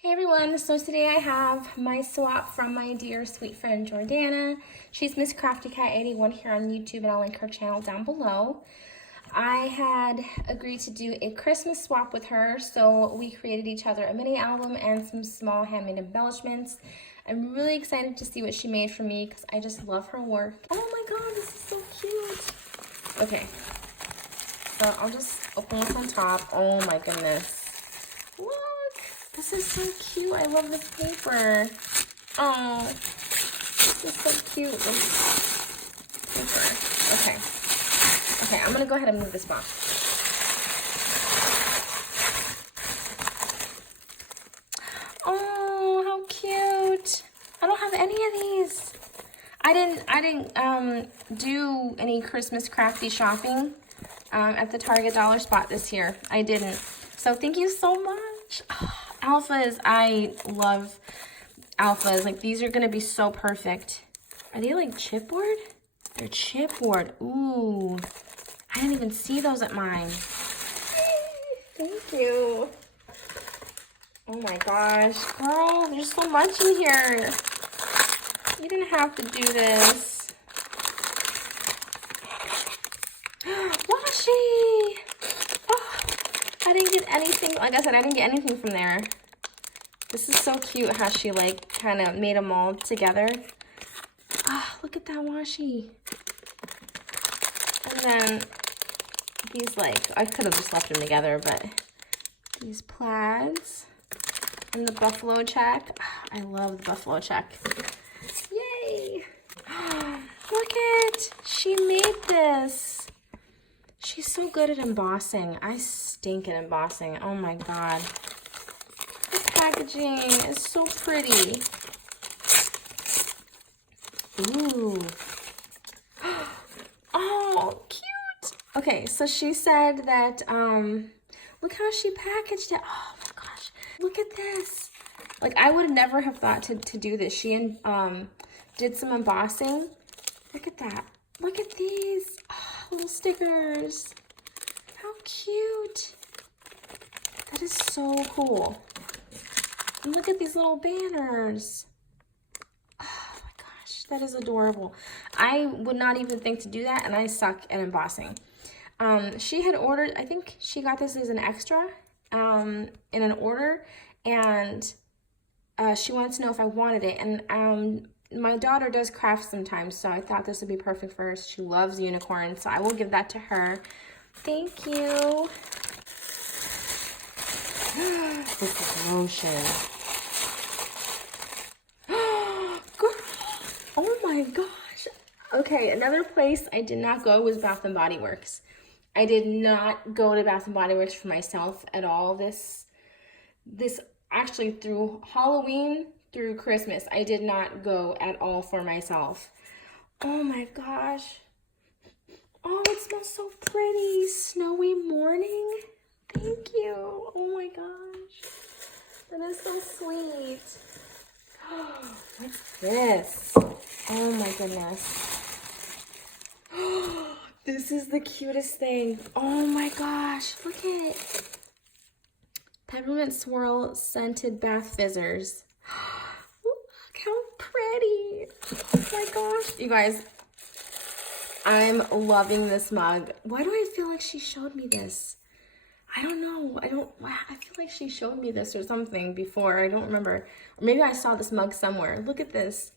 Hey everyone, so today I have my swap from my dear sweet friend Jordanna. She's Miss Crafty Cat 81 here on YouTube, and I'll link her channel down below. I had agreed to do a Christmas swap with her, so we created each other a mini album and some small handmade embellishments. I'm really excited to see what she made for me because I just love her work. Oh my god, this is so cute. Okay, so I'll just open what's on top. Oh my goodness. Look, this is so cute. I love this paper. Oh, this is so cute. This paper. Okay. Okay, I'm gonna go ahead and move this box. Oh, how cute. I don't have any of these. I didn't do any Christmas crafty shopping at the Target dollar spot this year. I didn't. So thank you so much. Oh, alphas, I love alphas. Like, these are gonna be so perfect. Are they like chipboard? They're chipboard. Ooh, I didn't even see those at mine. Thank you. Oh my gosh, girl, there's so much in here. You didn't have to do this. Washi! Oh, I didn't get anything. Like I said, I didn't get anything from there. This is so cute how she like kind of made them all together. Ah, look at that washi. And then these, like, I could have just left them together, but these plaids and the buffalo check. I love the buffalo check. Yay! Look it! She made this. She's so good at embossing. I stink at embossing. Oh my god. The packaging is so pretty. Ooh. Oh, cute. Okay, so she said that, look how she packaged it. Oh my gosh. Look at this. Like, I would never have thought to do this. She did some embossing. Look at that. Look at these. Oh, little stickers. How cute. That is so cool. And look at these little banners. Oh my gosh, that is adorable. I would not even think to do that, and I suck at embossing. She had ordered, I think she got this as an extra in an order, and she wanted to know if I wanted it. And my daughter does craft sometimes, so I thought this would be perfect for her. She loves unicorns, so I will give that to her. Thank you. This is lotion. Girl, oh my gosh. Okay, another place I did not go was Bath and Body Works. I did not go to Bath and Body Works for myself at all. This actually, through Halloween through Christmas, I did not go at all for myself. Oh my gosh. Oh, it smells so pretty. Snowy morning. Thank you. Oh my gosh. That is so sweet. What's this? Oh my goodness. This is the cutest thing. Oh my gosh. Look at it. Peppermint swirl scented bath fizzers. Look how pretty. Oh my gosh. You guys, I'm loving this mug. Why do I feel like she showed me this? I don't know. I feel like she showed me this or something before. I don't remember. Or maybe I saw this mug somewhere. Look at this.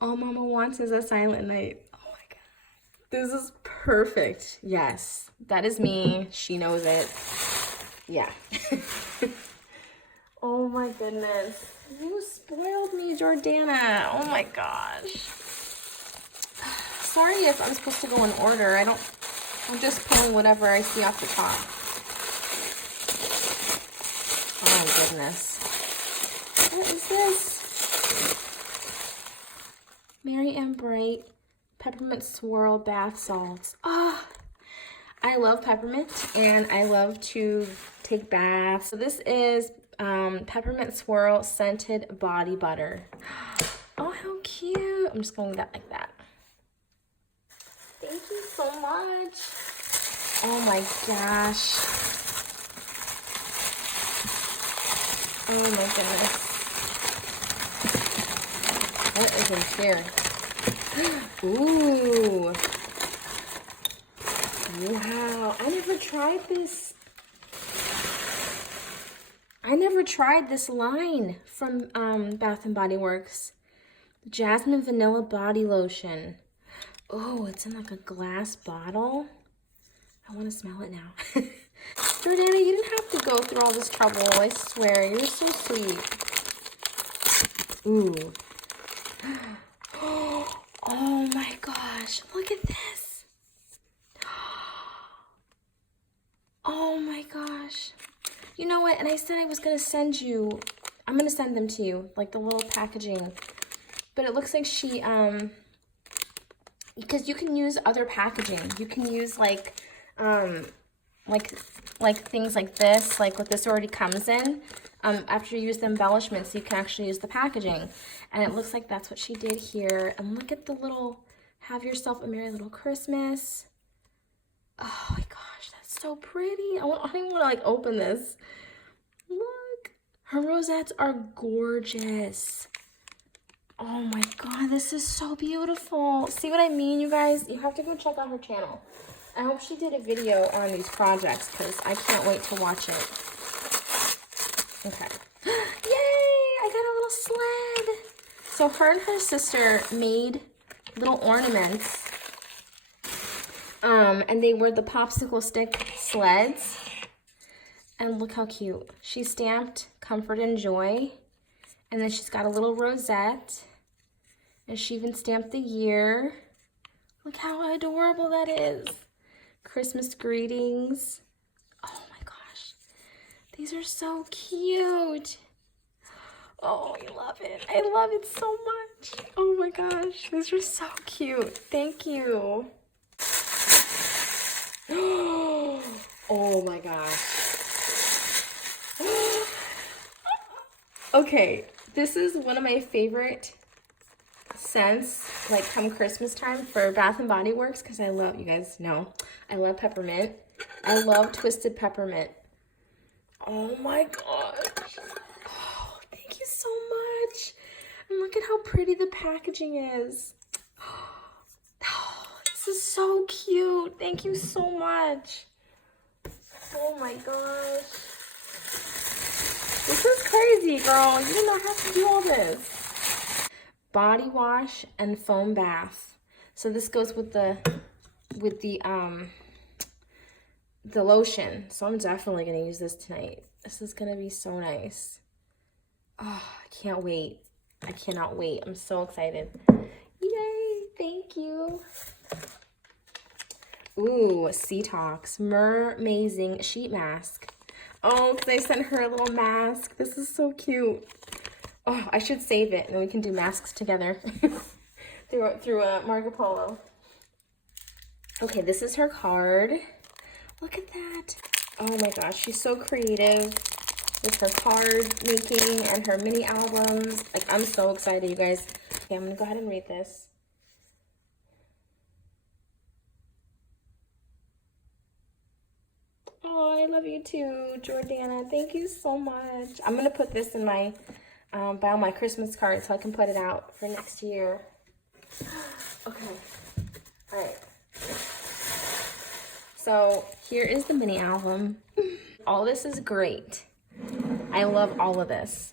All Mama wants is a silent night. Oh my god. This is perfect. Yes. That is me. She knows it. Yeah. Oh my goodness. You spoiled me, Jordanna. Oh my gosh. Sorry if I'm supposed to go in order. I'm just pulling whatever I see off the top. Oh goodness. What is this? Mary M. Bright Peppermint Swirl Bath Salts. Ah, oh, I love peppermint and I love to take baths. So this is Peppermint Swirl Scented Body Butter. Oh, how cute. I'm just going to leave that like that. Thank you so much. Oh my gosh. Oh my goodness. What is in here? Ooh. Wow. I never tried this. I never tried this line from Bath and Body Works. Jasmine Vanilla Body Lotion. Oh, it's in like a glass bottle. I want to smell it now. Jordanna, you didn't have to go through all this trouble. I swear, you're so sweet. Ooh. Oh my gosh, look at this. Oh my gosh. You know what? And I said I was going to send you, I'm going to send them to you, like the little packaging. But it looks like she, because you can use other packaging. You can use like things like this, like what this already comes in. After you use the embellishments, you can actually use the packaging. And it looks like that's what she did here. And look at the little, have yourself a merry little Christmas. Oh my gosh, that's so pretty. I don't even want to like open this. Look, her rosettes are gorgeous. Oh my god, this is so beautiful. See what I mean, you guys? You have to go check out her channel. I hope she did a video on these projects because I can't wait to watch it. Okay. Yay! I got a little sled. So her and her sister made little ornaments. And they were the popsicle stick sleds. And look how cute. She stamped Comfort and Joy. And then she's got a little rosette. And she even stamped the year. Look how adorable that is. Christmas greetings. Oh my gosh. These are so cute. Oh, I love it. I love it so much. Oh my gosh. These are so cute. Thank you. Oh my gosh. Okay, this is one of my favorite scents, like come Christmas time for Bath and Body Works, because I love, you guys know, I love peppermint. I love twisted peppermint. Oh my gosh. Oh, thank you so much. And look at how pretty the packaging is. Oh, this is so cute. Thank you so much. Oh my gosh. This is crazy, girl. You did not have to do all this. Body wash and foam bath. So this goes with the lotion. So I'm definitely gonna use this tonight. This is gonna be so nice. Oh, I can't wait. I cannot wait. I'm so excited. Yay! Thank you. Ooh, Sea Talks Mermazing sheet mask. Oh, because I sent her a little mask. This is so cute. Oh, I should save it and then we can do masks together through Marco Polo. Okay, this is her card. Look at that. Oh my gosh, she's so creative with her card making and her mini albums. Like, I'm so excited, you guys. Okay, I'm gonna go ahead and read this. Oh, I love you too, Jordanna. Thank you so much. I'm gonna put this in my by my Christmas card so I can put it out for next year. Okay. All right. So here is the mini album. All this is great. I love all of this.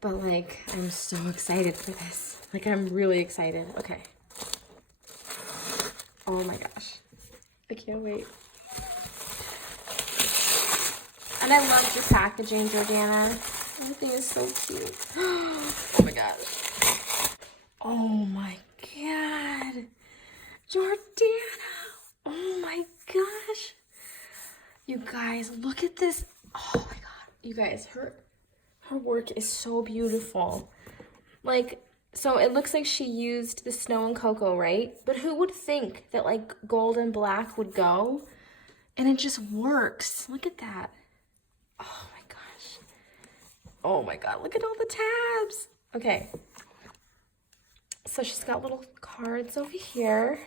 But like, I'm so excited for this. Like, I'm really excited. Okay. Oh my gosh. I can't wait. And I love the packaging, Jordanna. Everything is so cute. Oh my gosh. Oh my god. Jordanna. Oh my gosh. You guys, look at this. Oh my god. You guys, her work is so beautiful. Like, so it looks like she used the snow and cocoa, right? But who would think that like gold and black would go? And it just works. Look at that. Oh my gosh. Oh my god, look at all the tabs. Okay. So she's got little cards over here.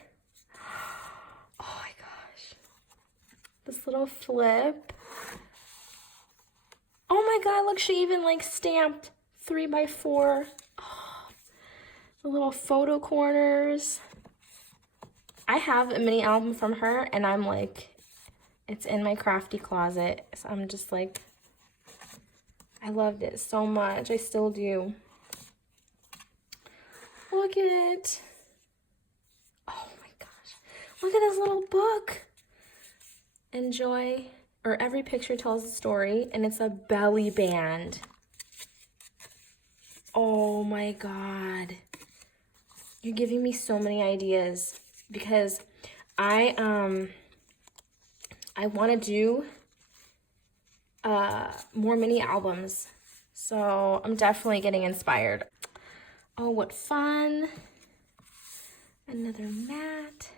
Oh my gosh. This little flip. Oh my God, look, she even like stamped 3x4. Oh, the little photo corners. I have a mini album from her, and I'm like, it's in my crafty closet. So I'm just like, I loved it so much. I still do. Look at it. Oh my gosh. Look at this little book. Enjoy, or every picture tells a story, and it's a belly band. Oh my God. You're giving me so many ideas, because I want to do more mini albums. So I'm definitely getting inspired. Oh, what fun. Another mat.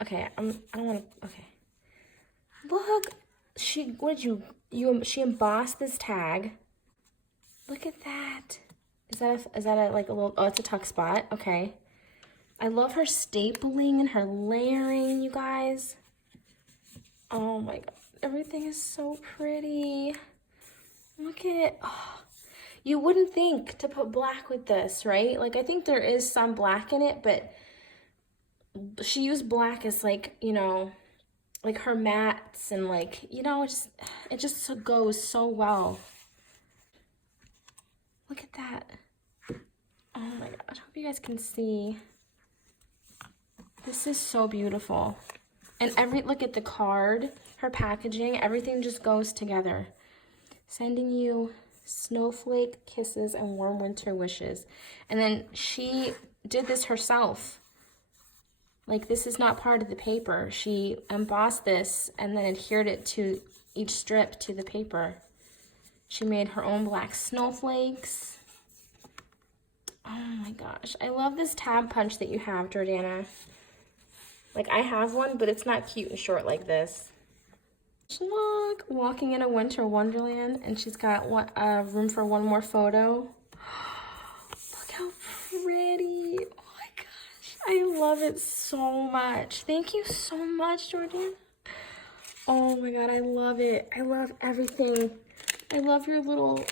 Okay, I don't want to, okay. Look, she embossed this tag. Look at that. Is that a like a little, oh, it's a tuck spot. Okay. I love her stapling and her layering, you guys. Oh my God, everything is so pretty. Look at it. Oh, you wouldn't think to put black with this, right? Like, I think there is some black in it, but she used black as like, you know, like her mats, and like, you know, it just goes so well. Look at that. Oh my God, I hope you guys can see. This is so beautiful. And look at the card, her packaging, everything just goes together. Sending you snowflake kisses and warm winter wishes. And then she did this herself. Like, this is not part of the paper. She embossed this and then adhered it to each strip to the paper. She made her own black snowflakes. Oh my gosh. I love this tab punch that you have, Jordanna. Like, I have one, but it's not cute and short like this. Look, walking in a winter wonderland, and she's got room for one more photo. Look how pretty. Oh my gosh, I love it so much. Thank you so much, Jordan. Oh my God, I love it. I love everything. I love your little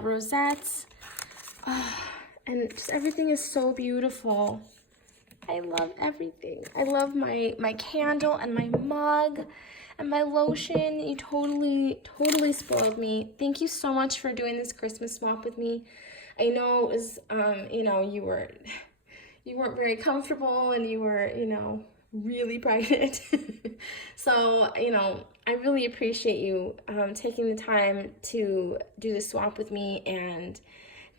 rosettes. And just everything is so beautiful. I love everything. I love my candle and my mug and my lotion. You totally spoiled me. Thank you so much for doing this Christmas swap with me. I know it was, you know, you weren't very comfortable, and you were, you know, really pregnant. So, you know, I really appreciate you taking the time to do the swap with me and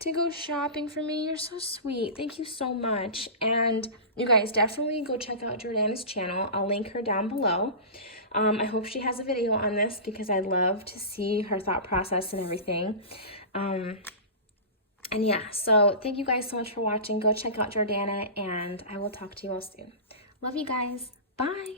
to go shopping for me. You're so sweet. Thank you so much. And you guys definitely go check out Jordanna's channel. I'll link her down below. I hope she has a video on this, because I love to see her thought process and everything. And yeah, so thank you guys so much for watching. Go check out Jordanna, and I will talk to you all soon. Love you guys. Bye.